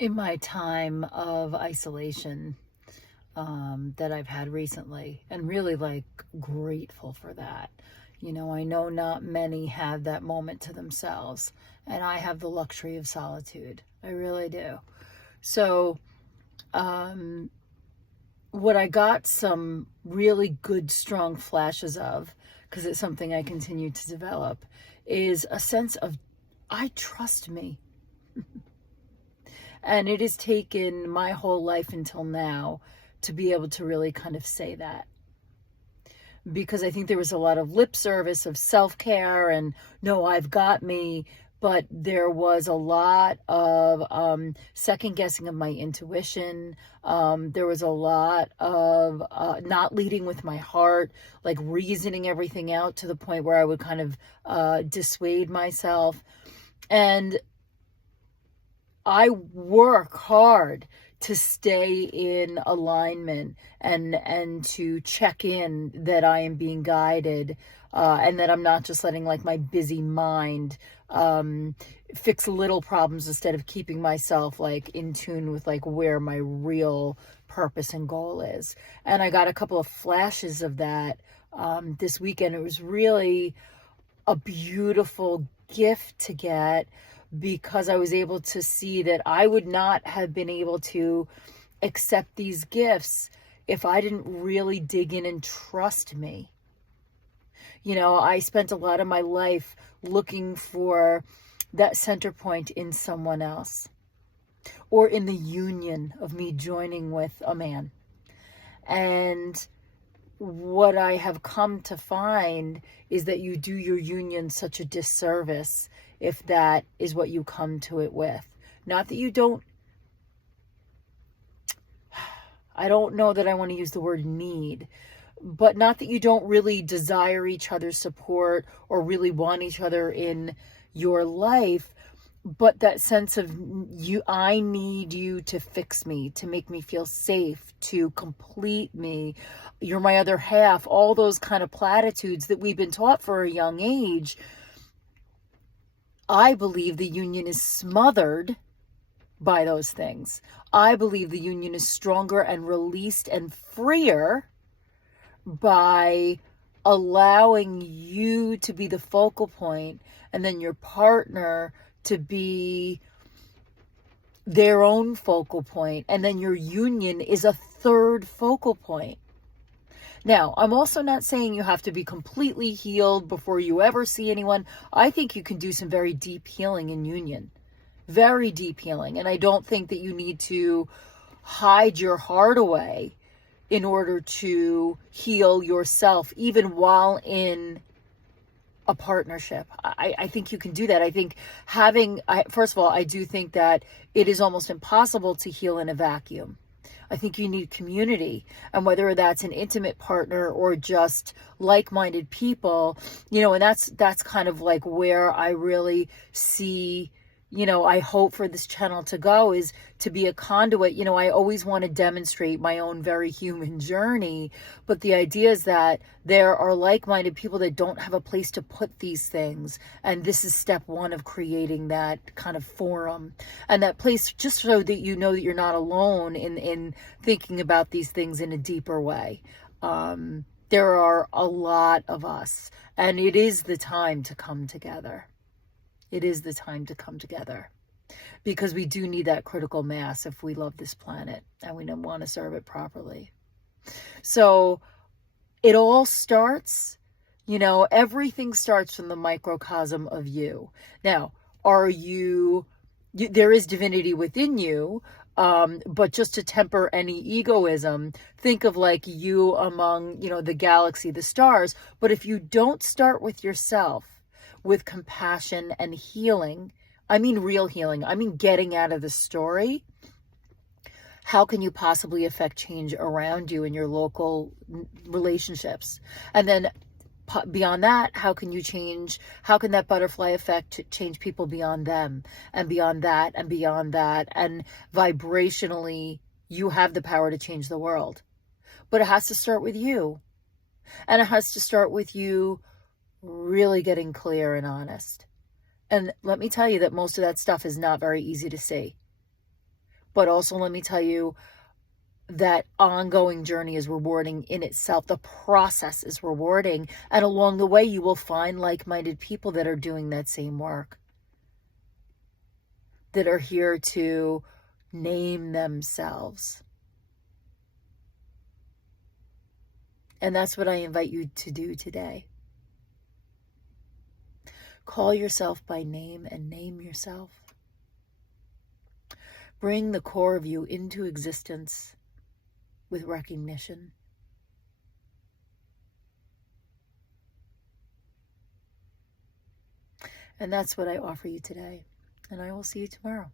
In my time of isolation that I've had recently, and really like grateful for that. I know not many have that moment to themselves, and I have the luxury of solitude. I really do. So, um, what I got some really good, strong flashes of, because it's something I continue to develop, is a sense of I trust me. And it has taken my whole life until now to be able to really kind of say that. Because I think there was a lot of lip service of self care and no, I've got me. But there was a lot of second guessing of my intuition. There was a lot of not leading with my heart, like reasoning everything out to the point where I would kind of dissuade myself. And I work hard to stay in alignment and to check in that I am being guided, and that I'm not just letting like my busy mind fix little problems instead of keeping myself like in tune with like where my real purpose and goal is. And I got a couple of flashes of that this weekend. It was really a beautiful gift to get, because I was able to see that I would not have been able to accept these gifts if I didn't really dig in and trust me. I spent a lot of my life looking for that center point in someone else, or in the union of me joining with a man. And what I have come to find is that you do your union such a disservice if that is what you come to it with. Not that you don't, I don't know that I want to use the word need, but not that you don't really desire each other's support or really want each other in your life, but that sense of I need you to fix me, to make me feel safe, to complete me. You're my other half, all those kind of platitudes that we've been taught for a young age. I believe the union is smothered by those things. I believe the union is stronger and released and freer by allowing you to be the focal point, and then your partner to be their own focal point, and then your union is a third focal point. Now, I'm also not saying you have to be completely healed before you ever see anyone. I think you can do some very deep healing in union. Very deep healing. And I don't think that you need to hide your heart away in order to heal yourself, even while in a partnership. I think you can do that. I think first of all, I do think that it is almost impossible to heal in a vacuum. I think you need community, and whether that's an intimate partner or just like-minded people, and that's kind of like where I really see, I hope for this channel to go, is to be a conduit. I always want to demonstrate my own very human journey, but the idea is that there are like-minded people that don't have a place to put these things, and this is step one of creating that kind of forum and that place, just so that you know that you're not alone in thinking about these things in a deeper way. There are a lot of us, and it is the time to come together. It is the time to come together, because we do need that critical mass if we love this planet and we want to serve it properly. So it all starts, everything starts from the microcosm of you. Now, there is divinity within you, but just to temper any egoism, think of like you among, the galaxy, the stars. But if you don't start with yourself, with compassion and healing, I mean real healing, I mean getting out of the story, how can you possibly affect change around you in your local relationships? And then beyond that, how can that butterfly effect change people beyond them, and beyond that, and beyond that, and vibrationally, you have the power to change the world. But it has to start with you. And it has to start with you really getting clear and honest. And let me tell you that most of that stuff is not very easy to see. But also, let me tell you, that ongoing journey is rewarding in itself. The process is rewarding. And along the way, you will find like-minded people that are doing that same work, that are here to name themselves. And that's what I invite you to do today. Call yourself by name and name yourself. Bring the core of you into existence with recognition. And that's what I offer you today. And I will see you tomorrow.